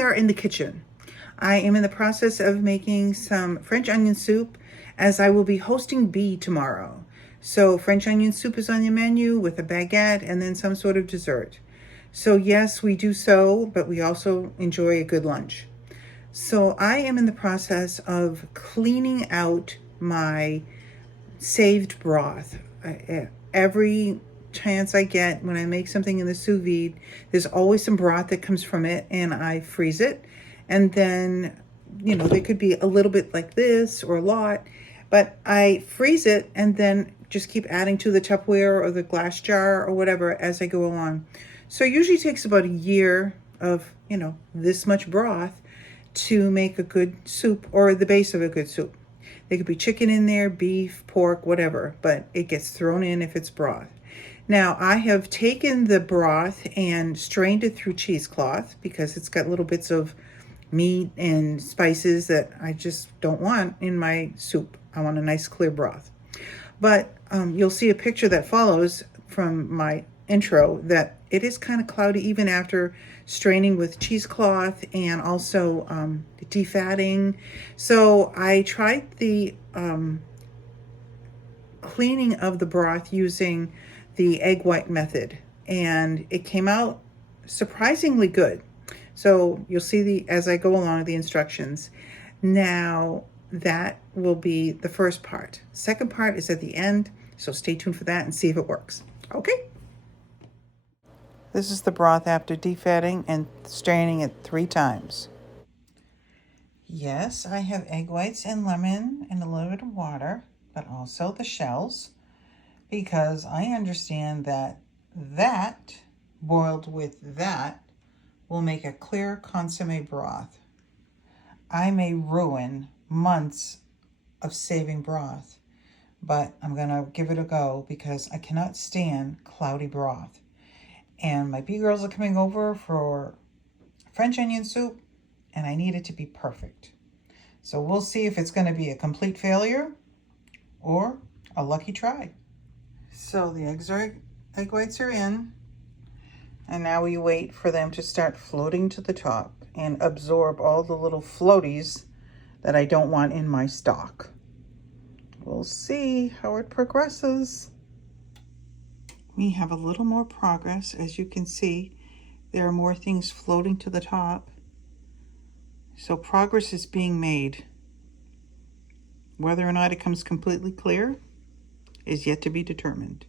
we are in the kitchen. I am in the process of making some French onion soup as I will be hosting Vide tomorrow. So French onion soup is on the menu with a baguette and then some sort of dessert. So yes, we do so, but we also enjoy a good lunch. So I am in the process of cleaning out my saved broth. Every chance I get when I make something in the sous vide, there's always some broth that comes from it, and I freeze it. And then, there could be a little bit like this or a lot, but I freeze it and then just keep adding to the Tupperware or the glass jar or whatever as I go along. So it usually takes about a year of, this much broth to make a good soup, or the base of a good soup. There could be chicken in there, beef, pork, whatever, but it gets thrown in if it's broth. Now, I have taken the broth and strained it through cheesecloth because it's got little bits of meat and spices that I just don't want in my soup. I want a nice clear broth. But you'll see a picture that follows from my intro that it is kind of cloudy even after straining with cheesecloth and also defatting. So I tried the cleaning of the broth using the egg white method, and it came out surprisingly good. So you'll see as I go along the instructions. Now that will be the first part. Second part is at the end, so stay tuned for that and see if it works. Okay. This is the broth after defatting and straining it 3 times. Yes, I have egg whites and lemon and a little bit of water, but also the shells, because I understand that boiled with that will make a clear consommé broth. I may ruin months of saving broth, but I'm gonna give it a go because I cannot stand cloudy broth. And my B-girls are coming over for French onion soup, and I need it to be perfect. So we'll see if it's gonna be a complete failure or a lucky try. So the egg whites are in, and now we wait for them to start floating to the top and absorb all the little floaties that I don't want in my stock. We'll see how it progresses. We have a little more progress. As you can see, there are more things floating to the top. So progress is being made. Whether or not it comes completely clear is yet to be determined.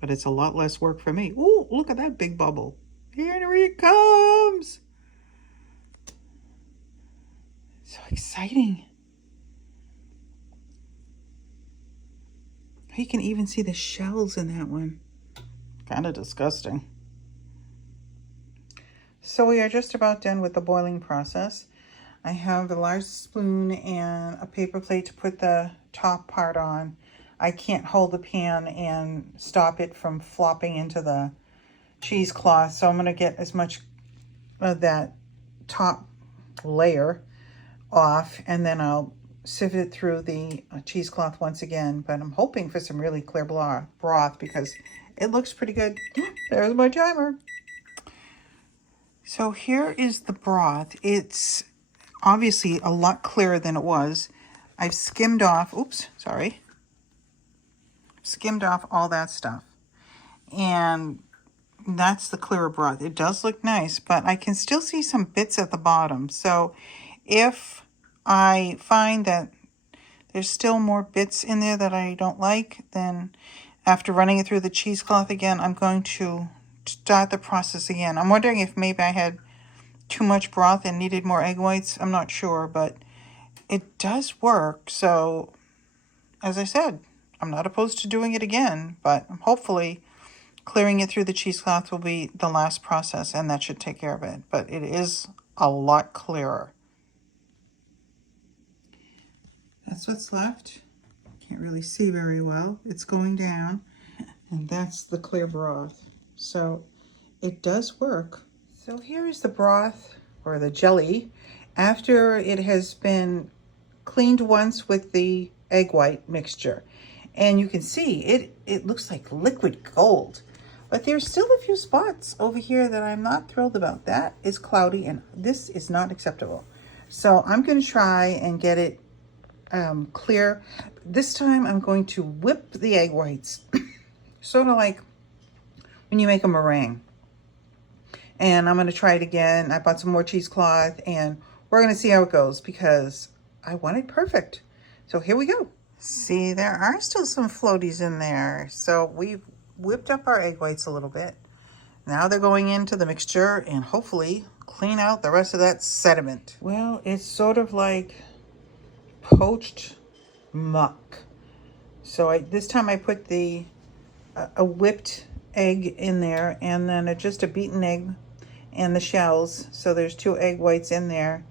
But it's a lot less work for me. Ooh, look at that big bubble. Here it comes. So exciting. You can even see the shells in that one. Kind of disgusting. So we are just about done with the boiling process. I have a large spoon and a paper plate to put the top part on. I can't hold the pan and stop it from flopping into the cheesecloth, so I'm going to get as much of that top layer off, and then I'll sift it through the cheesecloth once again. But I'm hoping for some really clear broth because it looks pretty good. There's my timer. So here is the broth. It's obviously a lot clearer than it was. I've skimmed off, skimmed off all that stuff. And that's the clearer broth. It does look nice, but I can still see some bits at the bottom. So if I find that there's still more bits in there that I don't like, then after running it through the cheesecloth again, I'm going to start the process again. I'm wondering if maybe I had too much broth and needed more egg whites. I'm not sure, but it does work. So as I said, I'm not opposed to doing it again, but hopefully clearing it through the cheesecloth will be the last process, and that should take care of it. But it is a lot clearer. That's what's left. Can't really see very well. It's going down, and that's the clear broth. So it does work. So here is the broth, or the jelly, after it has been cleaned once with the egg white mixture. And you can see it looks like liquid gold. But there's still a few spots over here that I'm not thrilled about. That is cloudy, and this is not acceptable. So I'm going to try and get it clear. This time I'm going to whip the egg whites, sort of like when you make a meringue. And I'm going to try it again. I bought some more cheesecloth, and we're going to see how it goes because I want it perfect. So here we go. See, there are still some floaties in there. So we've whipped up our egg whites a little bit. Now they're going into the mixture and hopefully clean out the rest of that sediment. Well, it's sort of like poached muck. So this time I put a whipped egg in there, and then just a beaten egg and the shells. So there's 2 egg whites in there,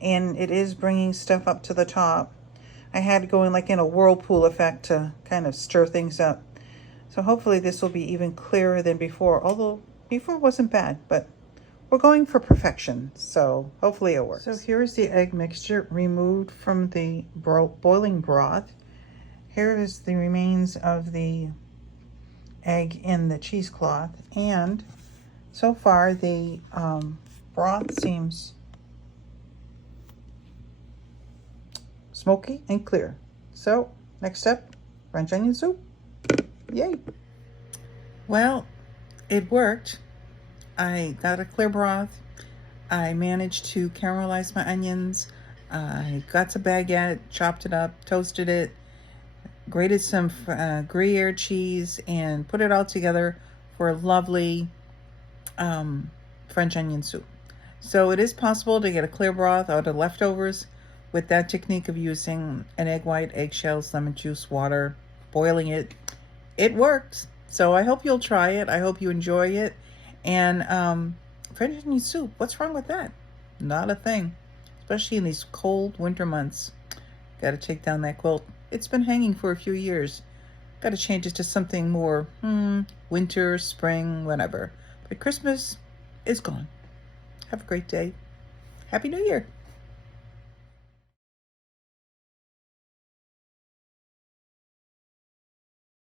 and it is bringing stuff up to the top. I had to go in like in a whirlpool effect to kind of stir things up. So hopefully this will be even clearer than before, although before wasn't bad, but we're going for perfection, so hopefully it works. So here's the egg mixture removed from the boiling broth. Here is the remains of the egg in the cheesecloth, and so far the broth seems smoky and clear. So next step, French onion soup. Yay. Well, it worked. I got a clear broth. I managed to caramelize my onions. I got some baguette, chopped it up, toasted it, grated some Gruyere cheese, and put it all together for a lovely French onion soup. So it is possible to get a clear broth out of leftovers with that technique of using an egg white, eggshells, lemon juice, water, boiling it. It works. So I hope you'll try it. I hope you enjoy it. And French onion soup, what's wrong with that? Not a thing, especially in these cold winter months. Got to take down that quilt. It's been hanging for a few years. Got to change it to something more winter, spring, whatever. But Christmas is gone. Have a great day. Happy New Year.